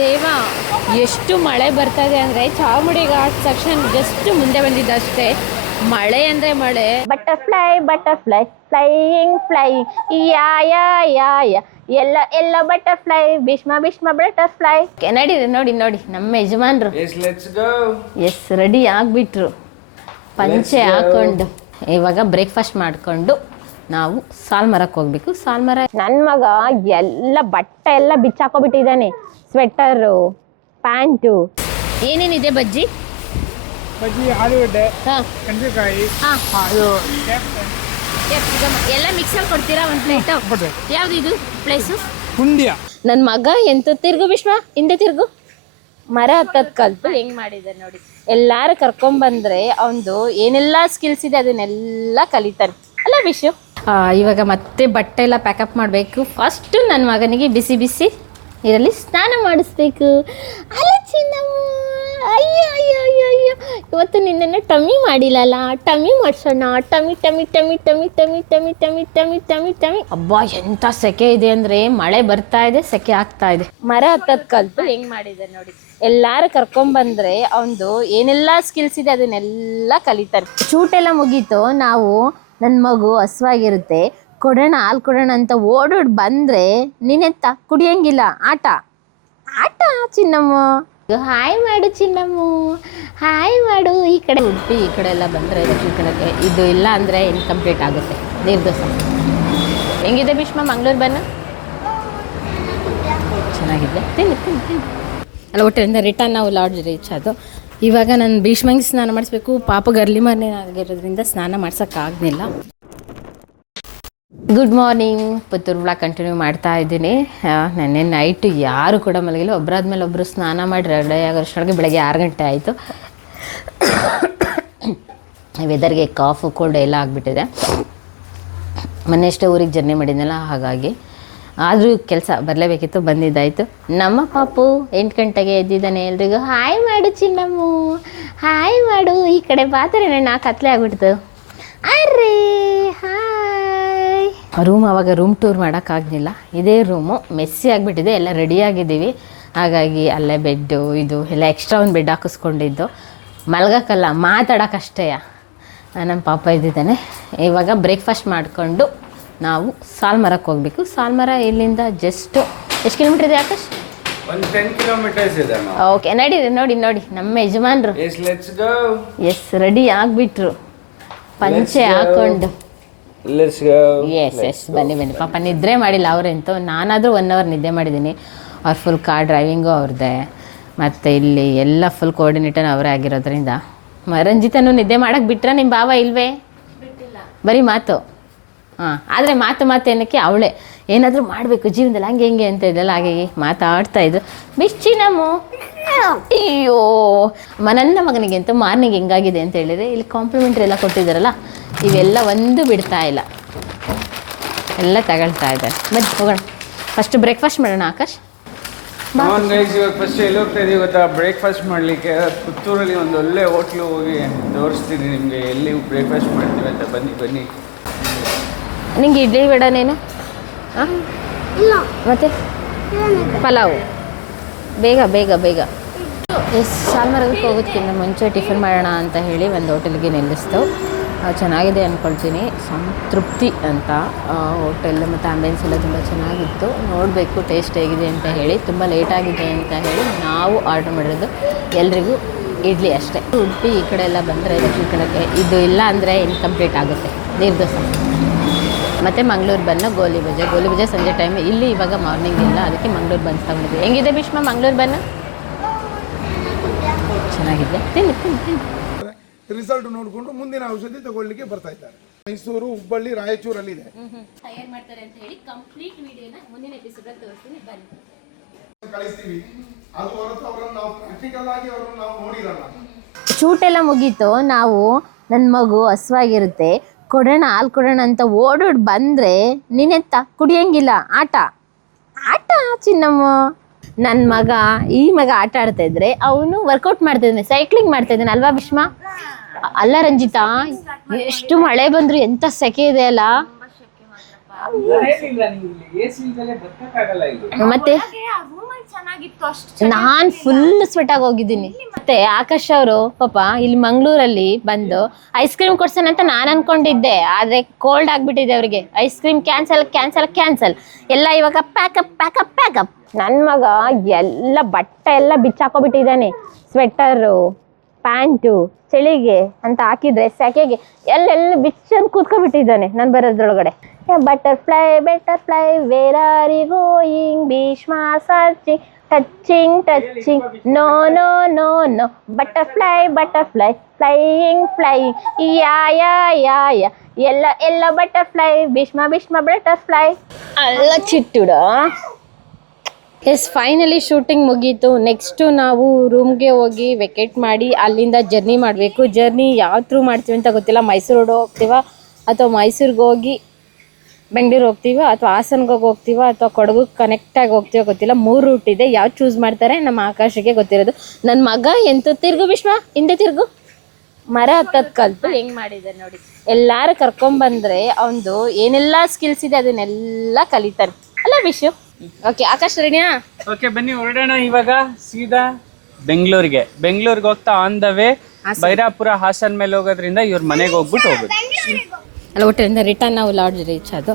ದೇವ, ಎಷ್ಟು ಮಳೆ ಬರ್ತಾ ಇದೆ ಅಂದರೆ ಚಾಮುಂಡಿ ಘಾಟ್ ಸೆಕ್ಷನ್ ಜಸ್ಟ್ ಮುಂದೆ ಬಂದಿದ್ದಷ್ಟೇ. ಮಳೆ ಅಂದರೆ ಮಳೆ. ಬಟರ್ಫ್ಲೈ ಬಟರ್ಫ್ಲೈ ಫ್ಲೈಯಿಂಗ್ ಫ್ಲೈಯಿಂಗ್ ಯಾ ಯಾ ಯಾ ಯಾ ಎಲ್ಲ ಎಲ್ಲ ಬಟರ್ಫ್ಲೈ ಭೀಷ್ಮ ಭೀಷ್ಮ ಬಟರ್ಫ್ಲೈ. ನಡೀರಿ, ನೋಡಿ ನೋಡಿ ನಮ್ಮ ಯಜಮಾನ್ರು ಎಸ್ ರೆಡಿ ಆಗಿಬಿಟ್ರು, ಪಂಚೆ ಹಾಕೊಂಡು. ಇವಾಗ ಬ್ರೇಕ್ಫಾಸ್ಟ್ ಮಾಡಿಕೊಂಡು ನಾವು ಸಾಲ್ಮರಕ್ಕೆ ಹೋಗ್ಬೇಕು. ಸಾಲ್ಮರ ನನ್ನ ಮಗ ಎಲ್ಲ ಬಟ್ಟೆ ಎಲ್ಲ ಬಿಚ್ಚಾಕೋಬಿಟ್ಟಿದ್ದಾನೆ, ಸ್ವೆಟರು, ಪ್ಯಾಂಟು. ಏನೇನಿದೆ ಬಜ್ಜಿ? ಬಜ್ಜಿ, ಆಲೂಗಡ್ಡೆ, ಮೆಣಸಿನಕಾಯಿ, ಎಲ್ಲ ಮಿಕ್ಸಲ್ಲಿ ಕೊಡ್ತೀರಾ ಒಂದು ಪ್ಲೇಟು? ಯಾವ್ದು ಇದು ಪ್ಲೇಸು? ಪುಂಡ್ಯ. ನನ್ನ ಮಗ ಎಂತ ತಿರ್ಗು ವಿಶ್ವ, ಹಿಂದೆ ತಿರ್ಗು. ಮರ ಹತ್ತದ್ ಕಲ್ತು ಹೆಂಗ್ ಮಾಡಿದೆ ನೋಡಿ. ಎಲ್ಲಾರು ಕರ್ಕೊಂಡ್ಬಂದ್ರೆ ಅವನದು ಏನೆಲ್ಲ ಸ್ಕಿಲ್ಸ್ ಇದೆ ಅದನ್ನೆಲ್ಲ ಕಲಿತಾನೆ ಅಲ್ಲ ವಿಶ್ವ? ಇವಾಗ ಮತ್ತೆ ಬಟ್ಟೆ ಎಲ್ಲ ಪ್ಯಾಕಪ್ ಮಾಡಬೇಕು. ಫಸ್ಟು ನನ್ನ ಮಗನಿಗೆ ಬಿಸಿ ಬಿಸಿ ಇದರಲ್ಲಿ ಸ್ನಾನ ಮಾಡಿಸ್ಬೇಕು. ಅಲ್ಲ ಚಿನ್ನಮ್ಮ, ಅಯ್ಯೋ ಅಯ್ಯೋ ಅಯ್ಯೋ ಅಯ್ಯೋ, ಇವತ್ತು ನಿನ್ನನ್ನು ಟಮ್ಮಿ ಮಾಡಿಲ್ಲಲ್ಲ, ಟಮ್ಮಿ ಮಾಡಿಸೋಣ. ಟಮ್ಮಿ ಟಮ್ಮಿ ಟಮ್ಮಿ ಟಮ್ಮಿ ಟಮ್ಮಿ ಟಮ್ಮಿ ಟಮ್ಮಿ ಟಮ್ಮಿ ಟಮ್ಮಿ ಟಮ್ಮಿ. ಅಬ್ಬಾ ಎಂಥ ಸೆಕೆ ಇದೆ ಅಂದರೆ, ಮಳೆ ಬರ್ತಾ ಇದೆ, ಸೆಕೆ ಆಗ್ತಾ ಇದೆ. ಮರ ಹತ್ತದ್ ಕಲ್ತು ಹೆಂಗ್ ಮಾಡಿದೆ ನೋಡಿ. ಎಲ್ಲಾರು ಕರ್ಕೊಂಡ್ಬಂದ್ರೆ ಅವನದು ಏನೆಲ್ಲ ಸ್ಕಿಲ್ಸ್ ಇದೆ ಅದನ್ನೆಲ್ಲ ಕಲಿತಾರೆ. ಶೂಟೆಲ್ಲ ಮುಗೀತು. ನಾವು ನನ್ನ ಮಗು ಹಸುವಾಗಿರುತ್ತೆ, ಕೊಡೋಣ ಹಾಲು ಕೊಡೋಣ ಅಂತ ಓಡೋಡ್ ಬಂದರೆ ನೀನೆತ್ತ ಕುಡಿಯಂಗಿಲ್ಲ. ಆಟ ಆಟ ಚಿನ್ನಮ್ಮ. ಹಾಯ್ ಮಾಡು ಚಿನ್ನಮ್ಮ, ಹಾಯ್ ಮಾಡು. ಈ ಕಡೆ ಉಡುಪಿ ಈ ಕಡೆ ಎಲ್ಲ ಬಂದರೆ ಈ ಕಡೆಗೆ ಇದು ಇಲ್ಲ ಅಂದರೆ ಇನ್ಕಂಪ್ಲೀಟ್ ಆಗುತ್ತೆ. ನೀರು ದೋಸೆ ಹೆಂಗಿದೆ ಭೀಷ್ಮ? ಮಂಗಳೂರು ಬನ್ನು ಚೆನ್ನಾಗಿದೆ, ತಿನ್ನಿ ತಿನ್ನಿ ತಿನ್ನಿ. ಅಲ್ಲ ಒಟ್ಟಿಂದ ರಿಟರ್ನ್ ನಾವು ಲಾಡ್ಜ್ ರೀಚ್ ಅದು. ಇವಾಗ ನಾನು ಭೀಷ್ಮಂಗೆ ಸ್ನಾನ ಮಾಡಿಸ್ಬೇಕು. ಪಾಪ ಗರ್ಲಿ ಮನೆ ಆಗಿರೋದ್ರಿಂದ ಸ್ನಾನ ಮಾಡ್ಸೋಕ್ಕಾಗಲಿಲ್ಲ. Good morning, Puttur vlog continue ಮಾಡ್ತಾ ಇದ್ದೀನಿ. ನೆನ್ನೆ ನೈಟು ಯಾರು ಕೂಡ ಮಲಗಿಲ್ಲ, ಒಬ್ಬರಾದ್ಮೇಲೆ ಒಬ್ಬರು ಸ್ನಾನ ಮಾಡಿ ರೆಡಿ ಆಗೋಷ್ಟೊಳಗೆ ಬೆಳಗ್ಗೆ 6 ಗಂಟೆ ಆಯಿತು. ವೆದರ್ಗೆ ಕಾಫು ಕೋಲ್ಡ್ ಎಲ್ಲ ಆಗಿಬಿಟ್ಟಿದೆ. ಮೊನ್ನೆಷ್ಟೇ ಊರಿಗೆ ಜರ್ನಿ ಮಾಡಿದ್ನಲ್ಲ, ಹಾಗಾಗಿ ಆದರೂ ಕೆಲಸ ಬರಲೇಬೇಕಿತ್ತು, ಬಂದಿದ್ದಾಯಿತು. ನಮ್ಮ ಪಾಪು 8 ಗಂಟೆಗೆ ಎದ್ದಿದ್ದಾನೆ. ಎಲ್ರಿಗೂ ಹಾಯ್ ಮಾಡು ಚಿನ್ನಮ್ಮು, ಹಾಯ್ ಮಾಡು. ಈ ಕಡೆ ಬಾತಾರೆ ನನ್ನ ಕತ್ಲೆ ಆಗ್ಬಿಡ್ತು. ಅರ್ರೇ ಹಾಯ್. ರೂಮ್ ಆವಾಗ ರೂಮ್ ಟೂರ್ ಮಾಡೋಕ್ಕಾಗಲಿಲ್ಲ. ಇದೇ ರೂಮು ಮೆಸ್ಸಿ ಆಗಿಬಿಟ್ಟಿದೆ, ಎಲ್ಲ ರೆಡಿಯಾಗಿದ್ದೀವಿ. ಹಾಗಾಗಿ ಅಲ್ಲೇ ಬೆಡ್ಡು ಇದು ಎಲ್ಲ ಎಕ್ಸ್ಟ್ರಾ ಒಂದು ಬೆಡ್ ಹಾಕಿಸ್ಕೊಂಡಿದ್ದು. ಮಲ್ಗೋಕ್ಕಲ್ಲ, ಮಾತಾಡೋಕ್ಕಷ್ಟೇ. ನಮ್ಮ ಪಾಪ ಇದ್ದಿದ್ದಾನೆ. ಇವಾಗ ಬ್ರೇಕ್ಫಾಸ್ಟ್ ಮಾಡಿಕೊಂಡು ನಾವು ಸಾಲ್ಮರಕ್ಕೆ ಹೋಗಬೇಕು. ಸಾಲ್ಮರ ಇಲ್ಲಿಂದ ಜಸ್ಟ್ ಎಷ್ಟು ಕಿಲೋಮೀಟರ್ ಇದೆ ಆಕಾಶ್? ಒಂದು 10 ಕಿಲೋಮೀಟರ್ಸ್ ಇದೆ. ಓಕೆ, ನಡೀರಿ, ನೋಡಿ ನೋಡಿ ನಮ್ಮ ಯಜಮಾನ್ರು ಎಸ್ ರೆಡಿ ಆಗಿಬಿಟ್ರು, ಪಂಚೆ ಹಾಕೊಂಡು. ಎಸ್ ಬನ್ನಿ ಬನ್ನಿ. ಪಾಪ ನಿದ್ರೆ ಮಾಡಿಲ್ಲ ಅವರಂತೂ. ನಾನಾದರೂ 1 ಅವರ್ ನಿದ್ದೆ ಮಾಡಿದ್ದೀನಿ. ಅವ್ರು ಫುಲ್ ಕಾರ್ ಡ್ರೈವಿಂಗು ಅವ್ರದ್ದೇ, ಮತ್ತು ಇಲ್ಲಿ ಎಲ್ಲ ಫುಲ್ ಕೋಆರ್ಡಿನೇಟರ್ ಅವರೇ ಆಗಿರೋದ್ರಿಂದ. ರಂಜಿತನೂ ನಿದ್ದೆ ಮಾಡೋಕ್ಕೆ ಬಿಟ್ರೆ ನಿಮ್ಮ ಬಾವ ಇಲ್ವೇ? ಬರೀ ಮಾತು. ಹಾಂ, ಆದರೆ ಮಾತು ಏನಕ್ಕೆ ಅವಳೇ ಏನಾದರೂ ಮಾಡಬೇಕು ಜೀವನದಲ್ಲಿ, ಹಂಗೆ ಹೆಂಗೆ ಅಂತ ಇದೆಲ್ಲ ಹಾಗಾಗಿ ಮಾತಾಡ್ತಾಯಿದ್ರು. ಬಿಚ್ಚಿ ನಮ್ಮ ಅಯ್ಯೋ ನನ್ನ ಮಗನಿಗೆ ಅಂತೂ ಮಾರ್ನಿಂಗ್ ಹೆಂಗಾಗಿದೆ ಅಂತ ಹೇಳಿದರೆ, ಇಲ್ಲಿ ಕಾಂಪ್ಲಿಮೆಂಟ್ರಿ ಎಲ್ಲ ಕೊಟ್ಟಿದ್ದಾರಲ್ಲ, ಇವೆಲ್ಲ ಒಂದು ಬಿಡ್ತಾ ಇಲ್ಲ, ಎಲ್ಲ ತಗೊಳ್ತಾ ಇದ್ದಾರೆ. ಬನ್ನಿ ಹೋಗೋಣ, ಫಸ್ಟ್ ಬ್ರೇಕ್ಫಾಸ್ಟ್ ಮಾಡೋಣ. ಆಕಾಶ್ ಇವಾಗ ಫಸ್ಟ್ ಎಲ್ಲಿ ಹೋಗ್ತಾ ಇದೀವಿ ಗೊತ್ತಾ? ಬ್ರೇಕ್ಫಾಸ್ಟ್ ಮಾಡಲಿಕ್ಕೆ ಪುತ್ತೂರಲ್ಲಿ ಒಂದು ಒಳ್ಳೆ ಹೋಟ್ಲು ಹೋಗಿ ತೋರಿಸ್ತೀನಿ ನಿಮಗೆ, ಎಲ್ಲಿ ಬ್ರೇಕ್ಫಾಸ್ಟ್ ಮಾಡ್ತೀವಿ ಅಂತ. ಬನ್ನಿ ಬನ್ನಿ. ನಿಂಗೆ ಇಡ್ಲಿ ಬೇಡನೇನು? ಹಾಂ, ಮತ್ತೆ ಪಲಾವು ಬೇಗ ಬೇಗ ಬೇಗ. ಎಸ್, ಸಾಲ್ಮರಕ್ಕೆ ಹೋಗೋದಕ್ಕಿಂತ ಮುಂಚೆ ಟಿಫಿನ್ ಮಾಡೋಣ ಅಂತ ಹೇಳಿ ಒಂದು ಹೋಟೆಲ್ಗೆ ನಿಲ್ಲಿಸ್ತು. ಚೆನ್ನಾಗಿದೆ ಅಂದ್ಕೊಳ್ತೀನಿ, ಸಂತೃಪ್ತಿ ಅಂತ ಹೋಟೆಲ್, ಮತ್ತು ಆಂಬಿಯನ್ಸ್ ಎಲ್ಲ ತುಂಬ ಚೆನ್ನಾಗಿತ್ತು. ನೋಡಬೇಕು ಟೇಸ್ಟ್ ಹೇಗಿದೆ ಅಂತ ಹೇಳಿ. ತುಂಬ ಲೇಟಾಗಿದೆ ಅಂತ ಹೇಳಿ ನಾವು ಆರ್ಡ್ರ್ ಮಾಡಿರೋದು ಎಲ್ರಿಗೂ ಇಡ್ಲಿ ಅಷ್ಟೇ. ಉಡುಪಿ ಈ ಕಡೆ ಎಲ್ಲ ಬಂದರೆ ಈ ಕಡೆಗೆ ಇದು ಇಲ್ಲ ಅಂದರೆ ಇನ್ಕಂಪ್ಲೀಟ್ ಆಗುತ್ತೆ. ನೀರು ದೋಸೆ ಮತ್ತು ಮಂಗಳೂರು ಬನ್ನು, ಗೋಲಿ ಬಜೆ ಸಂಜೆ ಟೈಮ್. ಇಲ್ಲಿ ಇವಾಗ ಮಾರ್ನಿಂಗ್ ಇಲ್ಲ, ಅದಕ್ಕೆ ಮಂಗಳೂರು ಬನ್ಸ್ ತಗೊಂಡಿದ್ವಿ. ಹೆಂಗಿದೆ ಭೀಷ್ಮ ಮಂಗಳೂರು ಬನ್ನು? ಚೆನ್ನಾಗಿದೆ, ತಿನ್ನಿ ತಿನ್ನಿ ತಿನ್ನಿ. ರಿಸಲ್ಟ್ ನೋಡಿಕೊಂಡು ಮುಂದಿನ ಔಷಧಿ ತಗೊಳ್ಳಿಕ್ಕೆ ಬರ್ತಾ ಇದ್ದಾರೆ. ಮೈಸೂರು, ಹುಬ್ಬಳ್ಳಿ, ರಾಯಚೂರಲ್ಲಿದೆ. ತಯಾರು ಮಾಡ್ತಾರೆ ಅಂತ ಹೇಳಿ ಕಂಪ್ಲೀಟ್ ವಿಡಿಯೋನ ಮುಂದಿನ ಎಪಿಸೋಡಲ್ಲಿ ತೋರಿಸ್ತೀನಿ, ಬನ್ನಿ. ಕಳಿಸ್ತೀವಿ. ಅದು ಹೊರತು ಅವರನ್ನು ನಾವು ಪ್ರಾಕ್ಟಿಕಲ್ ಆಗಿ ಅವರನ್ನು ನಾವು ನೋಡಿರಲ್ಲ. ಶೂಟೆಲ್ಲ ಮುಗೀತು. ನಾವು ನನ್ನ ಮಗು ಹಸುವಾಗಿರುತ್ತೆ, ಕೊಡೋಣ ಹಾಲು ಕೊಡೋಣ ಅಂತ ಓಡೋಡ್ ಬಂದರೆ ನೀನೆತ್ತ ಕುಡಿಯಂಗಿಲ್ಲ. ಆಟ ಆಟ ಚಿನ್ನಮ್ಮ. ನನ್ನ ಮಗ ಈ ಮಗ ಆಟ ಆಡ್ತಾಯಿದ್ರೆ ಅವನು ವರ್ಕೌಟ್ ಮಾಡ್ತಾಯಿದ್ದಾನೆ, ಸೈಕ್ಲಿಂಗ್ ಮಾಡ್ತಾಯಿದ್ದಾನೆ ಅಲ್ವಾ ಭೀಷ್ಮ? ಅಲ್ಲ ರಂಜಿತಾ, ಎಷ್ಟು ಮಳೆ ಬಂದ್ರು ಎಂಥ ಸೆಕೆ ಇದೆ ಅಲ್ಲ. ಮತ್ತೆ ಚೆನ್ನಾಗಿತ್ತು ಅಷ್ಟು. ನಾನ್ ಫುಲ್ ಸ್ವೆಟ್ ಆಗಿ ಹೋಗಿದ್ದೀನಿ. ಮತ್ತೆ ಆಕಾಶ್ ಅವರು ಪಾಪ ಇಲ್ಲಿ ಮಂಗಳೂರಲ್ಲಿ ಬಂದು ಐಸ್ ಕ್ರೀಮ್ ಕೊಡ್ಸೋಣ ಅಂತ ನಾನು ಅನ್ಕೊಂಡಿದ್ದೆ, ಆದ್ರೆ ಕೋಲ್ಡ್ ಆಗ್ಬಿಟ್ಟಿದೆ ಅವ್ರಿಗೆ. Ice cream cancel cancel cancel ಎಲ್ಲ. ಇವಾಗ ಪ್ಯಾಕಪ್ ಪ್ಯಾಕಪ್ ಪ್ಯಾಕಪ್. ನನ್ನ ಮಗ ಎಲ್ಲ ಬಟ್ಟೆ ಎಲ್ಲ ಬಿಚ್ಚಾಕೋಬಿಟ್ಟಿದ್ದಾನೆ. ಸ್ವೆಟರು, ಪ್ಯಾಂಟು, ಚಳಿಗೆ ಅಂತ ಹಾಕಿದ್ರೆ ಸೆಕೆಗೆ ಎಲ್ಲೆಲ್ಲ ಬಿಚ್ಚಂದು ಕೂತ್ಕೊಬಿಟ್ಟಿದ್ದಾನೆ ನಾನು ಬರೋದ್ರೊಳಗಡೆ. Butterfly butterfly where are you going, Bhishma searching touching touching no no no no, butterfly butterfly flying flying ಯಾ ಯಾ ಯಾ ಯಾ, ಎಲ್ಲ ಎಲ್ಲ ಬಟರ್ಫ್ಲೈ ಭೀಷ್ಮ ಭೀಷ್ಮ ಬಟರ್ಫ್ಲೈ ಅಲ್ಲ ಚಿಟ್ಟುಡ. ಎಸ್, ಫೈನಲಿ ಶೂಟಿಂಗ್ ಮುಗೀತು. ನೆಕ್ಸ್ಟು ನಾವು ರೂಮ್ಗೆ ಹೋಗಿ ವೆಕೇಟ್ ಮಾಡಿ ಅಲ್ಲಿಂದ ಜರ್ನಿ ಮಾಡಬೇಕು. ಜರ್ನಿ ಯಾವ ಥ್ರೂ ಮಾಡ್ತೀವಿ ಅಂತ ಗೊತ್ತಿಲ್ಲ. ಮೈಸೂರು ರೋಡ್ ಹೋಗ್ತೀವ ಅಥವಾ ಮೈಸೂರಿಗೆ ಹೋಗಿ ಬೆಂಗಳೂರು ಹೋಗ್ತೀವ ಅಥವಾ ಹಾಸನ್ಗೆ ಹೋಗ್ತೀವ ಅಥವಾ ಕೊಡಗು ಕನೆಕ್ಟಾಗಿ ಹೋಗ್ತೀವ ಗೊತ್ತಿಲ್ಲ. 3 ರೂಟ್ ಇದೆ. ಯಾವ್ದು ಚೂಸ್ ಮಾಡ್ತಾರೆ ನಮ್ಮ ಆಕಾಶಕ್ಕೆ ಗೊತ್ತಿರೋದು. ನನ್ನ ಮಗ ಎಂತ ತಿರ್ಗು ವಿಶ್ವ, ಹಿಂದೆ ತಿರ್ಗು. ಮರ ಹತ್ತದ್ ಕಲ್ತು ಹೆಂಗ್ ಮಾಡಿದ್ದಾರೆ ನೋಡಿ. ಎಲ್ಲಾರು ಕರ್ಕೊಂಬಂದ್ರೆ ಅವನದು ಏನೆಲ್ಲ ಸ್ಕಿಲ್ಸ್ ಇದೆ ಅದನ್ನೆಲ್ಲ ಕಲಿತಾನೆ ಅಲ್ಲ ವಿಶ್ವ. ಓಕೆ ಆಕಾಶ್ ರೆಡಿಯಾ? ಓಕೆ ಬನ್ನಿ ಹೊರಡೋಣ ಇವಾಗ ಸೀದಾ ಬೆಂಗಳೂರಿಗೆ ಹೋಗ್ತಾ on the way Bairapura Hassan ಮೇಲೆ ಹೋಗೋದ್ರಿಂದ ಇವ್ರ ಮನೆಗೆ ಹೋಗ್ಬಿಟ್ಟು ಹೋಗೋದು. ಅಲ್ಲ ಒಟ್ಟಿಂದ ರಿಟರ್ನ್ ನಾವು ಲಾಡ್ಜ್ ರೀಚ್ ಅದು.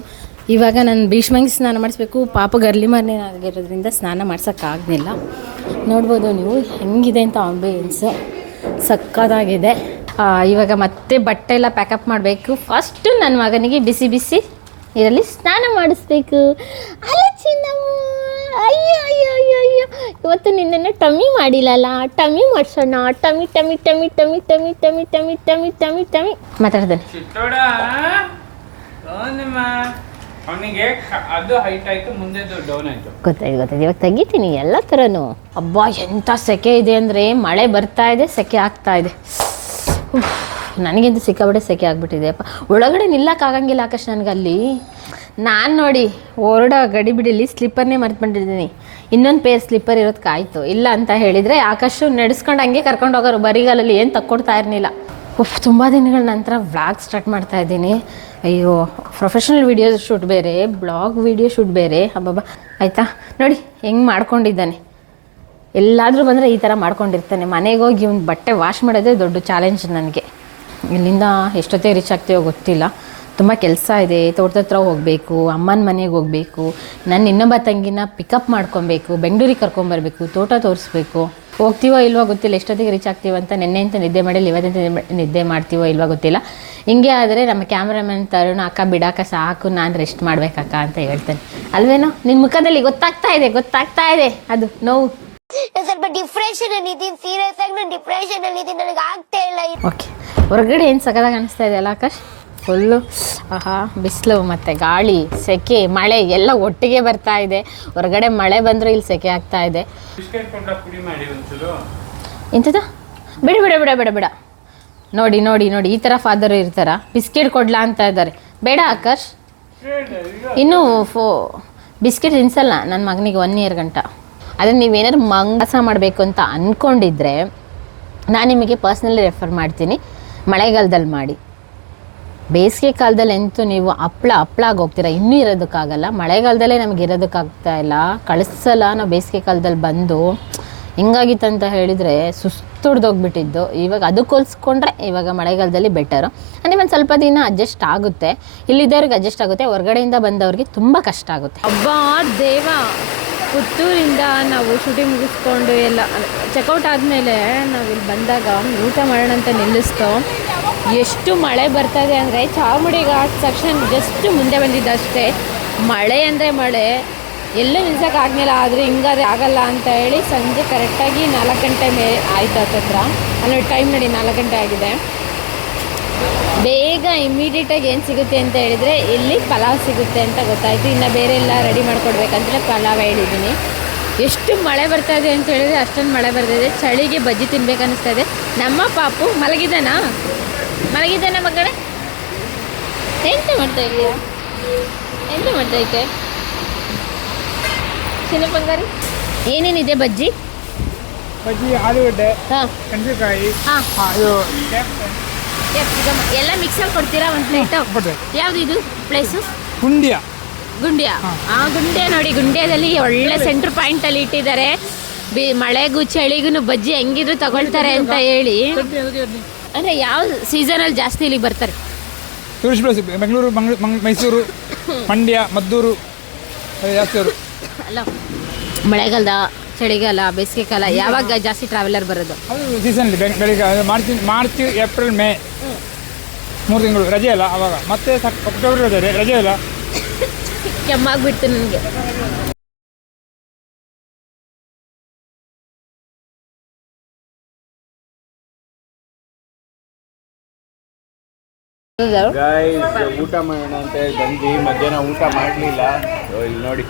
ಇವಾಗ ನಾನು ಭೀಷ್ಮಂಗೆ ಸ್ನಾನ ಮಾಡಿಸ್ಬೇಕು. ಪಾಪಗೆ ಅರ್ಲಿ ಮಾರ್ನಿಂಗ್ ಆಗಿರೋದ್ರಿಂದ ಸ್ನಾನ ಮಾಡ್ಸೋಕ್ಕಾಗಲಿಲ್ಲ. ನೋಡ್ಬೋದು ನೀವು ಹೆಂಗಿದೆ ಅಂತ ಆಂಬಿಯನ್ಸು ಸಕ್ಕತ್ತಾಗಿದೆ. ಇವಾಗ ಮತ್ತೆ ಬಟ್ಟೆ ಎಲ್ಲ ಪ್ಯಾಕಪ್ ಮಾಡಬೇಕು. ಫಸ್ಟು ನನ್ನ ಮಗನಿಗೆ ಬಿಸಿ ಬಿಸಿ ಇದರಲ್ಲಿ ಸ್ನಾನ ಮಾಡಿಸ್ಬೇಕು. ಅಲ್ಲ ಚಿನ್ನಮ್ಮ, ಅಯ್ಯೋ ಅಯ್ಯೋ ಅಯ್ಯೋ ಅಯ್ಯೋ, ಇವತ್ತು ನಿನ್ನನ್ನು ಟಮ್ಮಿ ಮಾಡಿಲ್ಲಲ್ಲ, ಟಮ್ಮಿ ಮಾಡಿಸೋಣ. ಟಮ್ಮಿ ಟಮ್ಮಿ ಟಮ್ಮಿ ಟಮ್ಮಿ ಟಮ್ಮಿ ಟಮ್ಮಿ ಟಮ್ಮಿ ಟಮ್ಮಿ ಟಮ್ಮಿ ಟಮ್ಮಿ ಮಾತಾಡ್ತಾನೆ. ಅವನಿಗೆ ಅದು ಹೈಟ್ ಆಯ್ತು, ಮುಂದೆ ಡೌನ್ ಆಯ್ತು. ಗೊತ್ತಾಯ್ತು. ಇವಾಗ ತೆಗಿತೀನಿ ಎಲ್ಲ ಥರನೂ. ಅಬ್ಬಾ ಎಂಥ ಸೆಕೆ ಇದೆ ಅಂದರೆ, ಮಳೆ ಬರ್ತಾ ಇದೆ, ಸೆಕೆ ಆಗ್ತಾ ಇದೆ. ನನಗಂತೂ ಸಿಕ್ಕಾಬಿಟ್ಟೆ ಸೆಕೆ ಆಗಿಬಿಟ್ಟಿದೆ. ಒಳಗಡೆ ನಿಲ್ಲಕ್ಕಾಗಂಗಿಲ್ಲ ಆಕಾಶ್ ನನಗಲ್ಲಿ. ನಾನು ನೋಡಿ ಹೊರಡೋ ಗಡಿ ಬಿಡಿಲಿ ಸ್ಲಿಪ್ಪರ್ನೇ ಮರ್ತ್ಕೊಂಡಿದ್ದೀನಿ. ಇನ್ನೊಂದು ಪೇರ್ ಸ್ಲಿಪ್ಪರ್ ಇರೋದಕ್ಕಾಯ್ತು. ಇಲ್ಲ ಅಂತ ಹೇಳಿದರೆ ಆಕಾಶು ನಡೆಸ್ಕೊಂಡು ಹಂಗೆ ಕರ್ಕೊಂಡು ಹೋಗೋರು. ಬರಿಗಾಲಲ್ಲಿ ಏನು ತಕ್ಕೊಡ್ತಾ ಇರಲಿಲ್ಲ. ತುಂಬ ದಿನಗಳ ನಂತರ ವ್ಲಾಗ್ ಸ್ಟಾರ್ಟ್ ಮಾಡ್ತಾ ಇದ್ದೀನಿ. ಅಯ್ಯೋ, ಪ್ರೊಫೆಷ್ನಲ್ ವೀಡಿಯೋ ಶೂಟ್ ಬೇರೆ, ಬ್ಲಾಗ್ ವೀಡಿಯೋ ಶೂಟ್ ಬೇರೆ. ಹಬ್ಬಬ್ಬ ಆಯಿತಾ ನೋಡಿ ಹೆಂಗೆ ಮಾಡ್ಕೊಂಡಿದ್ದಾನೆ. ಎಲ್ಲಾದರೂ ಬಂದರೆ ಈ ಥರ ಮಾಡ್ಕೊಂಡಿರ್ತಾನೆ. ಮನೆಗೆ ಹೋಗಿ ಇವ್ನು ಬಟ್ಟೆ ವಾಶ್ ಮಾಡೋದೇ ದೊಡ್ಡ ಚಾಲೆಂಜ್ ನನಗೆ. ಇಲ್ಲಿಂದ ಎಷ್ಟೊತ್ತೇ ರೀಚ್ ಆಗ್ತೀವೋ ಗೊತ್ತಿಲ್ಲ. ತುಂಬ ಕೆಲಸ ಇದೆ. ತೋಟದ ಹತ್ರ ಹೋಗಬೇಕು, ಅಮ್ಮನ ಮನೆಗೆ ಹೋಗಬೇಕು, ನನ್ನ ಇನ್ನೊಬ್ಬ ತಂಗಿನ ಪಿಕಪ್ ಮಾಡ್ಕೊಬೇಕು, ಬೆಂಗಳೂರಿಗೆ ಕರ್ಕೊಂಬರ್ಬೇಕು, ತೋಟ ತೋರಿಸ್ಬೇಕು. ಹೋಗ್ತೀವೋ ಇಲ್ವೋ ಗೊತ್ತಿಲ್ಲ, ಎಷ್ಟೊತ್ತಿಗೆ ರೀಚ್ ಆಗ್ತೀವೋ ಅಂತ. ನಿನ್ನೆಂತ ನಿದ್ದೆ ಮಾಡಿಲ್ಲ, ಇವತ್ತಿಂತ ನಿದ್ದೆ ಮಾಡ್ತೀವೋ ಇಲ್ವೋ ಗೊತ್ತಿಲ್ಲ. ಹಿಂಗೆ ಆದರೆ ನಮ್ಮ ಕ್ಯಾಮ್ರಾಮನ್ ತರುಣ ಅಕ್ಕ ಬಿಡಾಕ ಸಾಕು, ನಾನು ರೆಸ್ಟ್ ಮಾಡ್ಬೇಕಕ್ಕ ಅಂತ ಹೇಳ್ತೇನೆ. ಅಲ್ವೇನೋ ನಿನ್ನ ಮುಖದಲ್ಲಿ ಗೊತ್ತಾಗ್ತಾ ಇದೆ ಅದು ನೋವು. ಸ್ವಲ್ಪ ಡಿಪ್ರೆಷನ್ ಅಲ್ಲಿ ಇದ್ದೀನಿ, ಸೀರಿಯಸ್ ಆಗಿ ನಾನು ಡಿಪ್ರೆಷನ್ ಅಲ್ಲಿ ಇದ್ದೀನಿ, ನನಗೆ ಆಗ್ತಾ ಇಲ್ಲ. ಓಕೆ, ಹೊರಗಡೆ ಏನು ಸಗದಾಗ ಅನಿಸ್ತಾ ಇದೆ ಅಲ್ಲ ಆಕಾಶ್? ಫುಲ್ಲು ಆಹಾ, ಬಿಸಿಲು ಮತ್ತು ಗಾಳಿ, ಸೆಕೆ, ಮಳೆ ಎಲ್ಲ ಒಟ್ಟಿಗೆ ಬರ್ತಾ ಇದೆ. ಹೊರಗಡೆ ಮಳೆ ಬಂದರೂ ಇಲ್ಲಿ ಸೆಕೆ ಆಗ್ತಾ ಇದೆ. ಎಂಥದ? ಬಿಡ ಬಿಡ ಬಿಡ ಬಿಡ ಬಿಡ ನೋಡಿ ನೋಡಿ ನೋಡಿ, ಈ ಥರ ಫಾದರು ಇರ್ತಾರ. ಬಿಸ್ಕೆಟ್ ಕೊಡ್ಲಾ ಅಂತ ಇದ್ದಾರೆ. ಬೇಡ ಆಕಾಶ್, ಇನ್ನೂ ಬಿಸ್ಕೆಟ್ ತಿನ್ಸಲ್ಲ ನನ್ನ ಮಗನಿಗೆ 1 ಇಯರ್ ಗಂಟ. ಆದರೆ ನೀವೇನಾದ್ರು ಮಂಗಾಸ ಮಾಡಬೇಕು ಅಂತ ಅಂದ್ಕೊಂಡಿದ್ರೆ ನಾನು ನಿಮಗೆ ಪರ್ಸ್ನಲಿ ರೆಫರ್ ಮಾಡ್ತೀನಿ, ಮಳೆಗಾಲದಲ್ಲಿ ಮಾಡಿ. ಬೇಸಿಗೆ ಕಾಲದಲ್ಲಿ ಎಂತೂ ನೀವು ಹಪ್ಳ ಆಗಿ ಹೋಗ್ತೀರಾ, ಇನ್ನೂ ಇರೋದಕ್ಕಾಗಲ್ಲ. ಮಳೆಗಾಲದಲ್ಲೇ ನಮಗೆ ಇರೋದಕ್ಕಾಗ್ತಾ ಇಲ್ಲ. ಕಳಿಸಲ್ಲ ನಾವು ಬೇಸಿಗೆ ಕಾಲದಲ್ಲಿ ಬಂದು. ಹಿಂಗಾಗಿತ್ತು ಅಂತ ಹೇಳಿದರೆ ಸುಸ್ತುಡ್ದೋಗ್ಬಿಟ್ಟಿದ್ದು. ಇವಾಗ ಅದಕ್ಕೆ ಹೋಲಿಸ್ಕೊಂಡ್ರೆ ಇವಾಗ ಮಳೆಗಾಲದಲ್ಲಿ ಬೆಟರು. ಅಂದರೆ ಒಂದು ಸ್ವಲ್ಪ ದಿನ ಅಡ್ಜಸ್ಟ್ ಆಗುತ್ತೆ, ಇಲ್ಲಿದ್ದವ್ರಿಗೆ ಅಡ್ಜಸ್ಟ್ ಆಗುತ್ತೆ, ಹೊರಗಡೆಯಿಂದ ಬಂದವ್ರಿಗೆ ತುಂಬ ಕಷ್ಟ ಆಗುತ್ತೆ. ಅಬ್ಬಾ ದೇವ, ಪುತ್ತೂರಿಂದ ನಾವು ಶೂಟಿಂಗ್ ಮುಗಿಸ್ಕೊಂಡು ಎಲ್ಲ ಚೆಕ್ಔಟ್ ಆದಮೇಲೆ ನಾವಿಲ್ಲಿ ಬಂದಾಗ ಊಟ ಮಾಡೋಣ ಅಂತ ನಿಲ್ಲಿಸ್ತೋ. ಎಷ್ಟು ಮಳೆ ಬರ್ತಾಯಿದೆ ಅಂದರೆ ಚಾಮುಂಡಿ ಘಾಟ್ ಸೆಕ್ಷನ್ ಜಸ್ಟ್ ಮುಂದೆ ಬಂದಿದ್ದಷ್ಟೇ. ಮಳೆ ಅಂದರೆ ಮಳೆ, ಎಲ್ಲೂ ನಿಲ್ಸೋಕ್ಕಾಗಲಿಲ್ಲ. ಆದರೆ ಹಿಂಗಾದ್ರೆ ಆಗಲ್ಲ ಅಂತ ಹೇಳಿ ಸಂಜೆ ಕರೆಕ್ಟಾಗಿ 4 ಗಂಟೆ ಮೇಲೆ ಆಯ್ತು ಹತ್ರ. ಅಲ್ಲಿ ಟೈಮ್ ನೋಡಿ 4 ಗಂಟೆ ಆಗಿದೆ. ಬೇಗ ಇಮ್ಮಿಡಿಯೇಟಾಗಿ ಏನು ಸಿಗುತ್ತೆ ಅಂತ ಹೇಳಿದರೆ ಇಲ್ಲಿ ಪಲಾವ್ ಸಿಗುತ್ತೆ ಅಂತ ಗೊತ್ತಾಯಿತು. ಇನ್ನು ಬೇರೆ ಎಲ್ಲ ರೆಡಿ ಮಾಡಿಕೊಡ್ಬೇಕಂತಲೇ ಪಲಾವ್ ಹೇಳಿದ್ದೀನಿ. ಎಷ್ಟು ಮಳೆ ಬರ್ತಾಯಿದೆ ಅಂತ ಹೇಳಿದರೆ ಅಷ್ಟೊಂದು ಮಳೆ ಬರ್ತಾಯಿದೆ. ಚಳಿಗೆ ಬಜ್ಜಿ ತಿನ್ಬೇಕು ಅನ್ನಿಸ್ತಾ ಇದೆ. ನಮ್ಮ ಪಾಪು ಮಲಗಿದ್ದಾನ ಮಗಡೆ? ಎಂತ ಮಾಡ್ತಾ ಇದೆಯಾ? ಎಂತ ಮಾಡ್ತಾ ಇದ್ದೆ ಚಿನ್ನ ಬಂಗಾರಿ? ಏನೇನಿದೆ ಬಜ್ಜಿ? ಆಲೂಗಡ್ಡೆ, ಹಾಂ, ಮೆಣಸಿನಕಾಯಿ, ಎಲ್ಲ ಮಿಕ್ಸಲ್ಲಿ ಕೊಡ್ತೀರಾ ಒಂದು ಪ್ಲೇಟು? ಯಾವುದು ಇದು ಪ್ಲೇಸು? ಪುಂಡ್ಯ. ಗುಂಡ್ಯ ಗುಂಡ್ಯ ನೋಡಿ, ಗುಂಡ್ಯದಲ್ಲಿ ಒಳ್ಳೆ ಸೆಂಟರ್ ಪಾಯಿಂಟ್ ಅಲ್ಲಿ ಇಟ್ಟಿದ್ದಾರೆ. ಮಳೆಗೂ ಚಳಿಗೂ ಬಜ್ಜಿ ಹೆಂಗಿದ್ರು ತಗೊಳ್ತಾರೆ ಅಂತ ಹೇಳಿ. ಅಂದ್ರೆ ಯಾವ ಸೀಸನ್ ಅಲ್ಲಿ ಜಾಸ್ತಿ ಇಲ್ಲಿಗೆ ಬರ್ತಾರೆ? ಟೂರಿಸ್ಟ್ ಪ್ಲೇಸ್ ಬೆಂಗಳೂರು, ಮೈಸೂರು, ಮಂಡ್ಯ, ಮದ್ದೂರು ಜಾಸ್ತಿ ಅವರು. ಅಲ್ಲ, ಮಳೆಗಾಲ, ಚಳಿಗಾಲ, ಬೇಸಿಗೆ ಕಾಲ ಯಾವಾಗ ಜಾಸ್ತಿ ಟ್ರಾವೆಲರ್ ಬರೋದು? ಅದು ಸೀಸನಲ್ಲಿ ಬೆಳಿಗ್ಗೆ ಮಾರ್ಚ್ ಏಪ್ರಿಲ್ ಮೇ 3 ತಿಂಗಳು ರಜೆ ಅಲ್ಲ ಅವಾಗ. ಮತ್ತೆ ಅಕ್ಟೋಬರ್ ರಜೆ ಇಲ್ಲ. ಕೆಮ್ಮಾಗ್ಬಿಡ್ತು ನನಗೆ. ಗಾಯ್ಸ್ ಊಟ ಮಾಡೋಣ ಅಂತ ಹೇಳಿ ಬಂದ್ವಿ. ಮಧ್ಯಾಹ್ನ ಊಟ ಮಾಡಲಿಲ್ಲ. ಇಲ್ಲಿ ನೋಡಿ